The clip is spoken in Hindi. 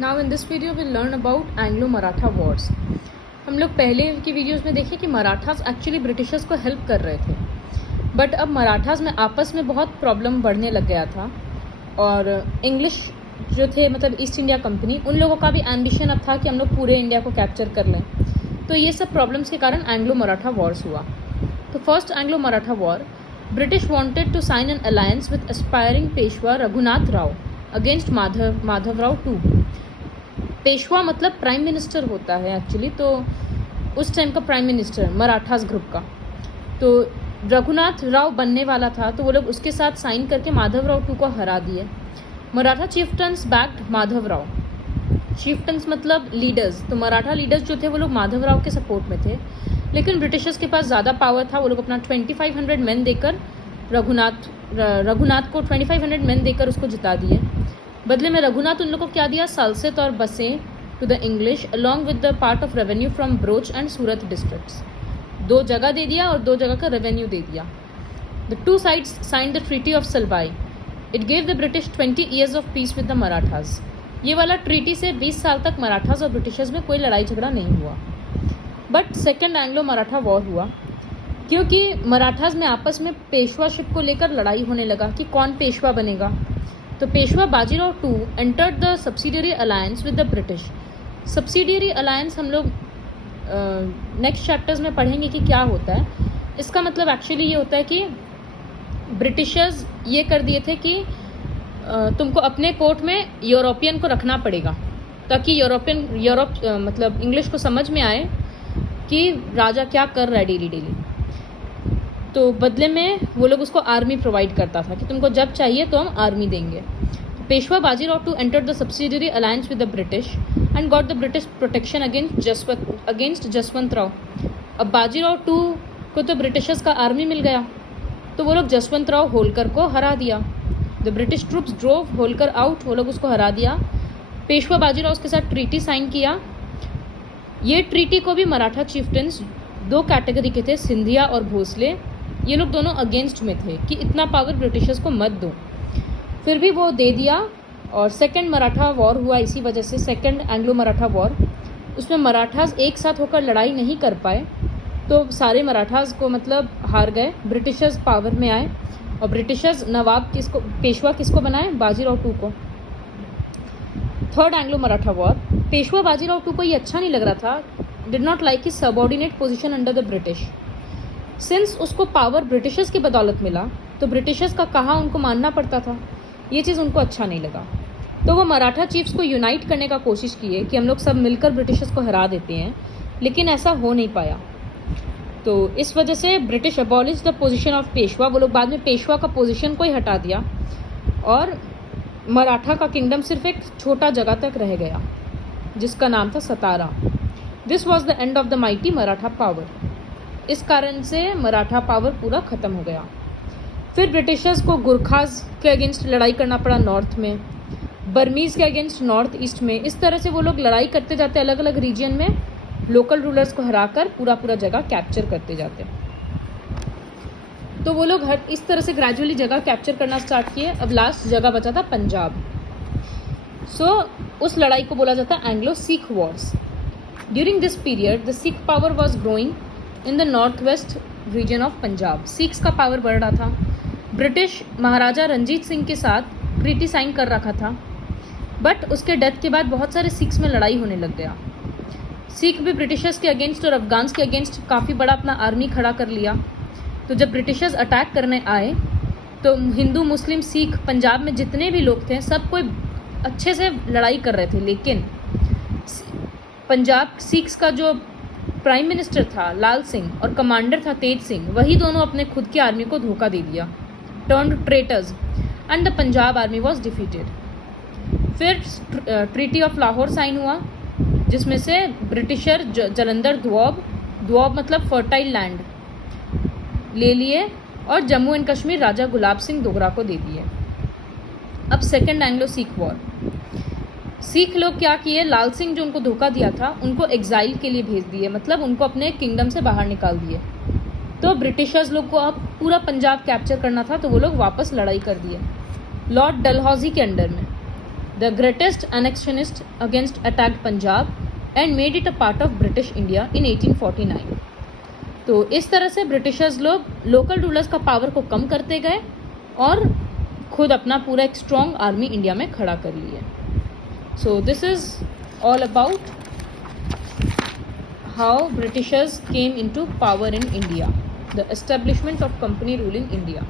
Now in this video will learn about Anglo Maratha Wars. हम लोग पहले की वीडियोस में देखे कि मराठास एक्चुअली ब्रिटिशर्स को हेल्प कर रहे थे, बट अब मराठास में आपस में बहुत प्रॉब्लम बढ़ने लग गया था और इंग्लिश जो थे मतलब ईस्ट इंडिया कंपनी, उन लोगों का भी एम्बिशन अब था कि हम लोग पूरे इंडिया को कैप्चर कर लें। तो ये सब प्रॉब्लम्स के कारण एंग्लो मराठा वॉर्स हुआ। तो first Anglo Maratha war, British wanted to sign an alliance with aspiring Peshwa Raghunath Rao against Madhavrao two. Peshwa मतलब प्राइम मिनिस्टर होता है एक्चुअली, तो उस टाइम का प्राइम मिनिस्टर मराठास ग्रुप का, तो रघुनाथ राव बनने वाला था, तो वो लोग उसके साथ साइन करके माधवराव टू को हरा दिए। मराठा चीफ्टन्स बैक्ड माधवराव। चीफ्टन्स मतलब लीडर्स, तो मराठा लीडर्स जो थे वो लोग माधवराव के सपोर्ट में थे, लेकिन ब्रिटिशर्स के पास ज़्यादा पावर था। वो लोग अपना 2500 मैन देकर रघुनाथ को 2500 मैन देकर उसको जिता दिए। बदले में रघुनाथ उन लोगों को क्या दिया, सालसेत और Bassein to the English along with the part of revenue from Broach and Surat districts. 2 जगह दे दिया और 2 जगह का रेवेन्यू दे दिया। The two sides signed the treaty of Salbai. It gave the British 20 years of peace with the Marathas. ये वाला ट्रीटी से 20 साल तक मराठास और ब्रिटिशर्स में कोई लड़ाई झगड़ा नहीं हुआ। But second Anglo Maratha war हुआ क्योंकि मराठास में आपस में पेशवाशिप को लेकर लड़ाई होने लगा कि कौन पेशवा बनेगा। तो Peshwa Bajirao two entered the subsidiary alliance with the British. Subsidiary alliance हम लोग नेक्स्ट चैप्टर्स में पढ़ेंगे कि क्या होता है। इसका मतलब एक्चुअली ये होता है कि ब्रिटिशर्स ये कर दिए थे कि तुमको अपने कोर्ट में यूरोपियन को रखना पड़ेगा ताकि यूरोप मतलब इंग्लिश को समझ में आए कि राजा क्या कर रहा है डेली। तो बदले में वो लोग उसको आर्मी प्रोवाइड करता था कि तुमको जब चाहिए तो हम आर्मी देंगे। Peshwa Bajirao two enter the subsidiary alliance with the British and got the British protection against Jaswant Rao. अब बाजीराव टू को तो ब्रिटिशर्स का आर्मी मिल गया, तो वो लोग जसवंत राव होलकर को हरा दिया। The British troops drove Holkar out, वो लोग उसको हरा दिया। पेशवा बाजीराव उसके साथ ट्रीटी साइन किया। ये ट्रीटी को भी मराठा चीफ्टन्स 2 कैटेगरी के थे, सिंधिया और भोसले। ये लोग दोनों अगेंस्ट में थे कि इतना पावर ब्रिटिशर्स को मत दो, फिर भी वो दे दिया। और सेकंड मराठा वॉर हुआ इसी वजह से, सेकंड एंग्लो मराठा वॉर। उसमें मराठास एक साथ होकर लड़ाई नहीं कर पाए, तो सारे मराठास को मतलब हार गए। ब्रिटिशर्स पावर में आए और ब्रिटिशर्स नवाब पेशवा किसको बनाए, बाजीराव टू को। Third Anglo Maratha war, Peshwa Bajirao two को ये अच्छा नहीं लग रहा था, did not like his subordinate position under the British. Since उसको पावर ब्रिटिशर्स की बदौलत मिला, तो ब्रिटिशर्स का कहा उनको मानना पड़ता था। ये चीज़ उनको अच्छा नहीं लगा, तो वो मराठा चीफ्स को यूनाइट करने का कोशिश किए कि हम लोग सब मिलकर ब्रिटिशर्स को हरा देते हैं, लेकिन ऐसा हो नहीं पाया। तो इस वजह से British abolish the position of Peshwa. वो लोग बाद में पेशवा का पोजीशन को ही हटा दिया और मराठा का किंगडम सिर्फ एक छोटा जगह तक रह गया जिसका नाम था Satara. This was the end of the mighty Maratha power. इस कारण से मराठा पावर पूरा ख़त्म हो गया। फिर ब्रिटिशर्स को गुरखाज के अगेंस्ट लड़ाई करना पड़ा नॉर्थ में, बर्मीज़ के अगेंस्ट नॉर्थ ईस्ट में। इस तरह से वो लोग लड़ाई करते जाते, अलग अलग रीजन में लोकल रूलर्स को हराकर पूरा जगह कैप्चर करते जाते। तो वो लोग हर इस तरह से ग्रेजुअली जगह कैप्चर करना स्टार्ट किए। अब लास्ट जगह बचा था पंजाब। उस लड़ाई को बोला जाता है Anglo Sikh Wars. During this period the Sikh power was growing in the north west region of Punjab. Sikhs का पावर बढ़ रहा था। ब्रिटिश महाराजा रंजीत सिंह के साथ ट्रीटी साइन कर रखा था, बट उसके डेथ के बाद बहुत सारे सिख्स में लड़ाई होने लग गया। सिख भी ब्रिटिशर्स के अगेंस्ट और अफगान्स के अगेंस्ट काफ़ी बड़ा अपना आर्मी खड़ा कर लिया। तो जब ब्रिटिशर्स अटैक करने आए, तो हिंदू मुस्लिम सिख पंजाब में जितने भी लोग थे सब कोई अच्छे से लड़ाई कर रहे थे, लेकिन पंजाब सिख्स का जो प्राइम मिनिस्टर था लाल सिंह और कमांडर था तेज सिंह, वही दोनों अपने खुद की आर्मी को धोखा दे दिया, turned traitors, and the Punjab army was defeated. फिर ट्रीटी ऑफ लाहौर साइन हुआ, जिसमें से ब्रिटिशर जलंधर दुआब मतलब फर्टाइल लैंड ले लिए और जम्मू एंड कश्मीर राजा गुलाब सिंह दोगरा को दे दिए। अब second Anglo Sikh war. Sikh लोग क्या किए, लाल सिंह जो उनको धोखा दिया था उनको एग्जाइल के लिए भेज दिए, मतलब उनको अपने किंगडम से बाहर निकाल दिए। तो ब्रिटिशर्स लोग को अब पूरा पंजाब कैप्चर करना था, तो वो लोग वापस लड़ाई कर दिए लॉर्ड डलहौजी के अंडर में। The greatest annexationist against attacked Punjab and made it a part of British India in 1849। तो इस तरह से ब्रिटिशर्स लोग लोकल रूलर्स का पावर को कम करते गए और खुद अपना पूरा एक स्ट्रॉन्ग आर्मी इंडिया में खड़ा कर लिए। So this is all about how Britishers came into power in India, the establishment of company rule in India.